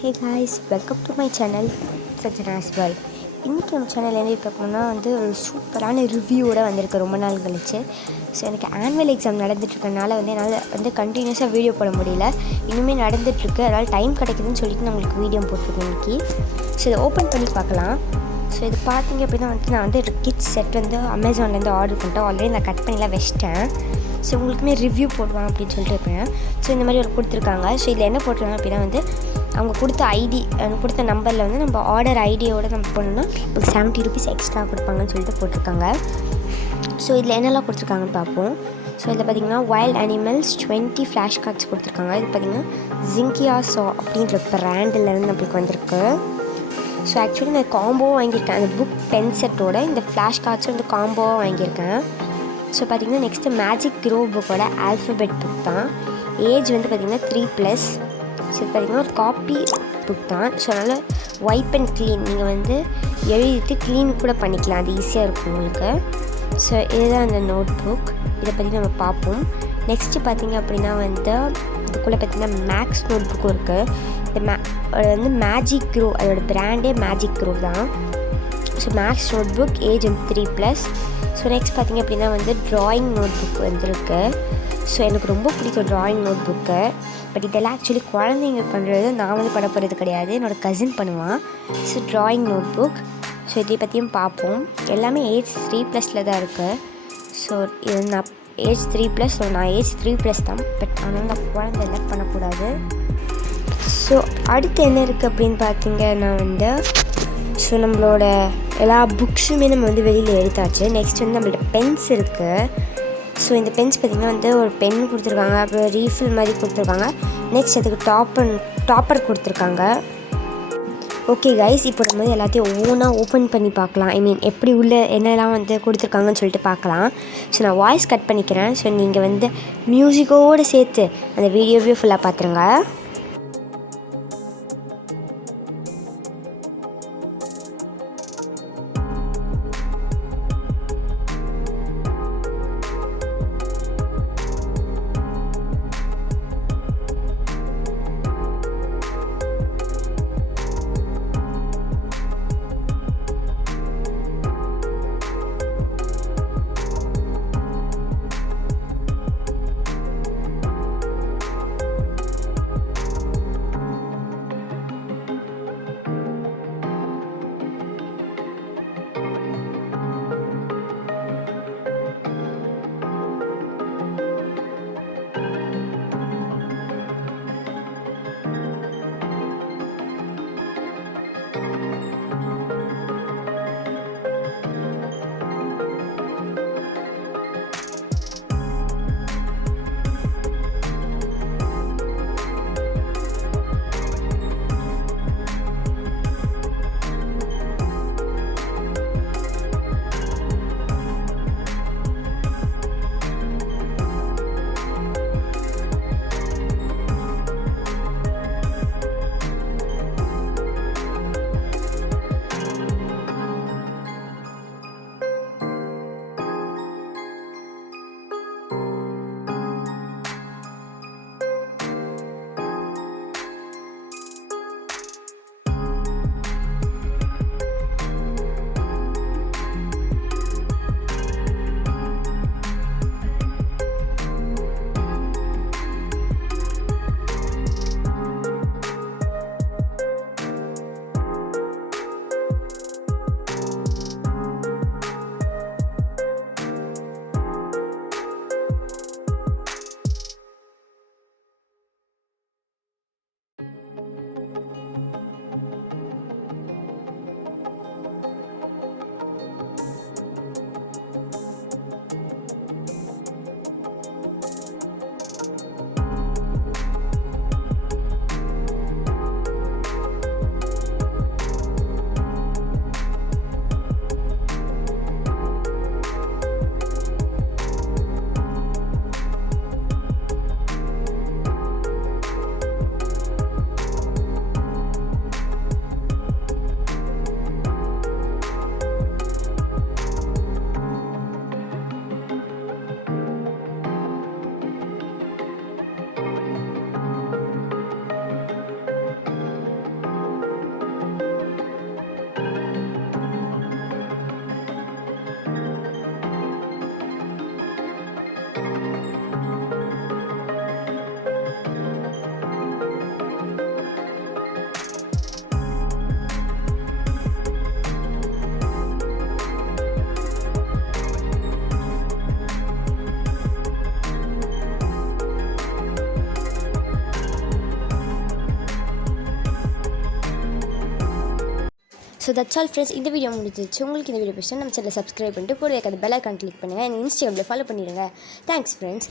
Hey guys, welcome to my channel Sanjana's World. இன்றைக்கி நம்ம channel என்ன பார்க்கணுன்னா ஒரு சூப்பரான ரிவ்யூவோடு வந்திருக்கு ரொம்ப நாள் கழிச்சு. ஸோ எனக்கு ஆனுவல் எக்ஸாம் நடந்துட்டுருக்கனால என்னால் கண்டினியூஸாக வீடியோ போட முடியல. இன்னுமே நடந்துகிட்ருக்கு, அதனால் டைம் கிடைக்குதுன்னு சொல்லிட்டு நான் உங்களுக்கு வீடியோ போட்டிருக்கேன் இன்றைக்கி. ஸோ இதை ஓப்பன் பண்ணி பார்க்கலாம். ஸோ இது பார்த்தீங்க அப்படின்னா நான் கிட்ஸ் செட் அமேசான்லேருந்து ஆர்டர் பண்ணிட்டேன். ஆல்ரெடி நான் கட் பண்ணிலாம் வச்சிட்டேன். ஸோ உங்களுக்குமே ரிவ்யூ போடுவாங்க அப்படின்னு சொல்லிட்டு இருப்பேன். ஸோ இந்த மாதிரி கொடுத்துருக்காங்க. ஸோ இதில் என்ன போட்டிருக்காங்க அப்படின்னா அவங்க கொடுத்த கொடுத்த நம்பரில் நம்ம ஆர்டர் ஐடியோடு நம்ம போனோம்னா ஒரு 70 rupees எக்ஸ்ட்ரா கொடுப்பாங்கன்னு சொல்லிட்டு போட்டிருக்காங்க. ஸோ இதில் என்னெல்லாம் கொடுத்துருக்காங்கன்னு பார்ப்போம். ஸோ இதில் பார்த்திங்கன்னா வைல்ட் அனிமல்ஸ் 20 ஃப்ளாஷ் கார்ட்ஸ் கொடுத்துருக்காங்க. இது பார்த்திங்கன்னா ஜிங்கியா சா அப்படின்ற பிராண்டிலேருந்து நம்மளுக்கு வந்திருக்கு. ஸோ ஆக்சுவலி நான் காம்போவாக வாங்கியிருக்கேன். அந்த புக் பென் செட்டோட இந்த ஃப்ளாஷ் கார்ட்ஸும் காம்போவாக வாங்கியிருக்கேன். ஸோ பார்த்திங்கன்னா நெக்ஸ்ட்டு மேஜிக் க்ரோ புக்கோட ஆல்ஃபபெட் புக் தான். ஏஜ் பார்த்திங்கன்னா 3+. ஸோ இது பார்த்திங்கன்னா ஒரு காப்பி புக் தான். ஸோ அதனால் வைப் அண்ட் க்ளீன் நீங்கள் எழுதிட்டு க்ளீன் கூட பண்ணிக்கலாம், அது ஈஸியாக இருக்கும் உங்களுக்கு. ஸோ இதுதான் அந்த நோட் புக். இதை பற்றி நம்ம பார்ப்போம். நெக்ஸ்ட்டு பார்த்திங்க அப்படின்னா இதுக்குள்ளே பார்த்திங்கன்னா மேக்ஸ் நோட் புக்கும் இருக்குது. இது மேஜிக் க்ரோ, அதோடய ப்ராண்டே மேஜிக் க்ரோ தான். So maths notebook, age 3+. So next பார்த்திங்க அப்படின்னா ட்ராயிங் நோட் புக் வந்துருக்கு. ஸோ எனக்கு ரொம்ப பிடிக்கும் ட்ராயிங் நோட் புக்கு. பட் இதெல்லாம் ஆக்சுவலி குழந்தைங்க பண்ணுறது, நான் பண்ண போகிறது கிடையாது, என்னோடய கசின் பண்ணுவான். So drawing notebook. So இதை பற்றியும் பார்ப்போம். எல்லாமே ஏஜ் 3+ல் தான் இருக்குது. ஸோ இது நான் ஏஜ் 3+. ஸோ நான் ஏஜ் 3+ தான். பட் ஆனால் நான் குழந்தை எல்லாம் பண்ணக்கூடாது. ஸோ அடுத்து என்ன இருக்குது அப்படின்னு பார்த்தீங்கன்னா ஸோ நம்மளோட எல்லா புக்ஸுமே நம்ம வெளியில் எடுத்தாச்சு. நெக்ஸ்ட் நம்மள்ட்ட பென்ஸ் இருக்குது. ஸோ இந்த பென்ஸ் பார்த்திங்கன்னா ஒரு பென் கொடுத்துருக்காங்க, அப்புறம் ரீஃபில் மாதிரி கொடுத்துருக்காங்க. நெக்ஸ்ட் அதுக்கு டாப்பர் கொடுத்துருக்காங்க. ஓகே கைஸ், இப்போ நம்ம எல்லாத்தையும் ஒவ்வொன்றாக ஓப்பன் பண்ணி பார்க்கலாம். எப்படி உள்ள என்னெல்லாம் கொடுத்துருக்காங்கன்னு சொல்லிட்டு பார்க்கலாம். ஸோ நான் வாய்ஸ் கட் பண்ணிக்கிறேன். ஸோ நீங்கள் மியூசிக்கோடு சேர்த்து அந்த வீடியோவே ஃபுல்லாக பார்த்துருங்க. So that's all friends. இந்த வீடியோ முடிஞ்சிச்சு. உங்களுக்கு இந்த வீடியோ பிடிச்சா நம்ம சேனலை சப்ஸ்கிரைப் பண்ணிட்டு கூட அந்த பெல் ஐக்கான் கிளிக் பண்ணுங்கள். என் இன்ஸ்டாகிராமில் ஃபாலோ பண்ணிடுங்க. Thanks friends.